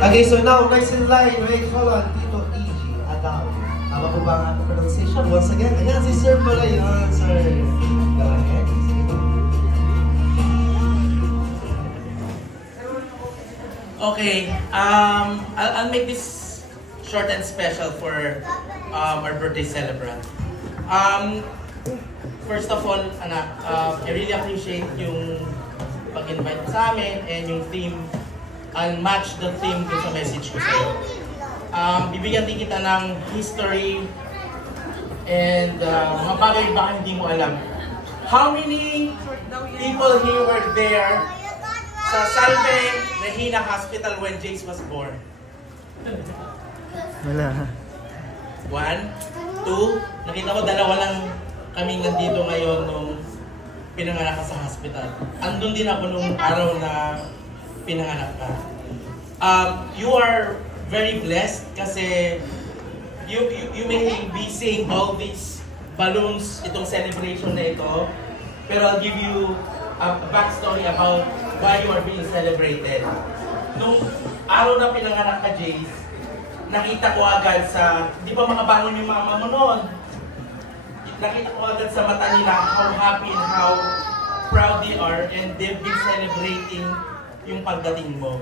Okay, so now, next in line, we call on Tito E.G. Adao. Tama po ba ang ating pronunciation? Once again, ayan, si Sir pala yun, Sir. Go ahead. Okay, I'll make this short and special for our birthday celebrant. First of all, anak, I really appreciate yung pag-invite sa amin and yung theme. I'll match the theme dun sa message ko sa'yo. Bibigyan din kita ng history and mga bagay baka hindi mo alam. How many people here were there sa Salve Regina Hospital when Jace was born? Wala. 1, 2, nakita ko dalawa lang kami nandito ngayon nung pinanganak ka sa hospital. Andun din ako nung araw na pinanganak ka. You are very blessed kasi you may be seeing all these balloons, itong celebration na ito, pero I'll give you a backstory about why you are being celebrated. Nung araw na pinanganak ka, Jace, nakita ko agad sa, di ba makabangon yung mama mo noon? Nakita ko agad sa mata nila how happy and how proud they are and they've been celebrating yung pagdating mo.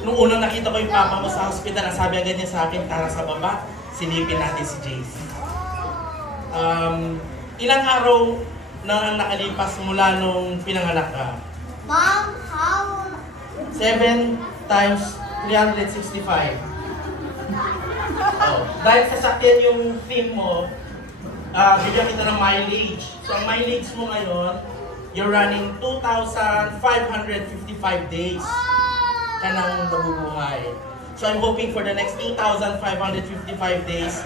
Nung unang nakita ko yung papa mo sa hospital, sabi agad niya sa akin, tara sa baba, silipin natin si Jace. Ilang araw na nakalipas mula nung pinanganak ka? Mom, how? 7 times 365. Oh, dahil sasakyan yung theme mo, bigyan kita ng mileage. So ang mileage mo ngayon, you're running 2,555 days ka nang nabubuhay. So I'm hoping for the next 2,555 days,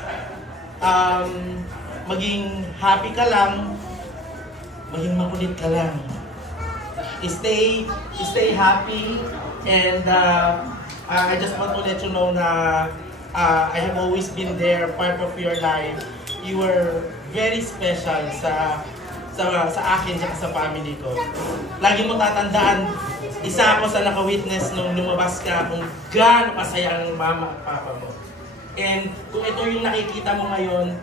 maging happy ka lang, maging makulit ka lang. Stay happy, and I just want to let you know na I have always been there, part of your life. You were very special sa akin at sa family ko. Lagi mo tatandaan, isa ako sa naka-witness nung lumabas ka kung gaano kasaya ang mama at papa mo. And kung ito yung nakikita mo ngayon,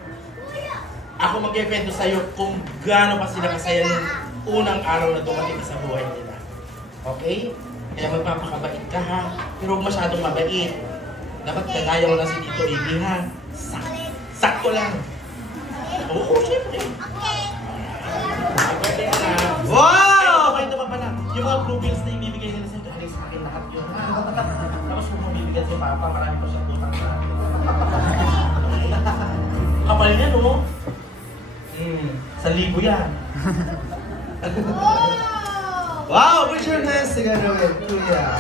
ako mag-evento sa'yo kung gaano pa sila kasaya nung unang araw na dumating sa buhay nila. Okay? Kaya magpapakabait ka ha, pero huwag masyadong mabait. Dapat kagaya mo lang si Tito Iggy ha. Sakto lang. Oo, syempre. Okay. Wow! Ito pa pala. Yung mga blue bills na ibibigay nila sa'yo, galing sa akin lahat yun. Tapos kung mabibigyan si Papa, marami pa siyang tutang sa akin. Kapal niya, no? Sa libo yan. Wow! Put your hands together with Kuya.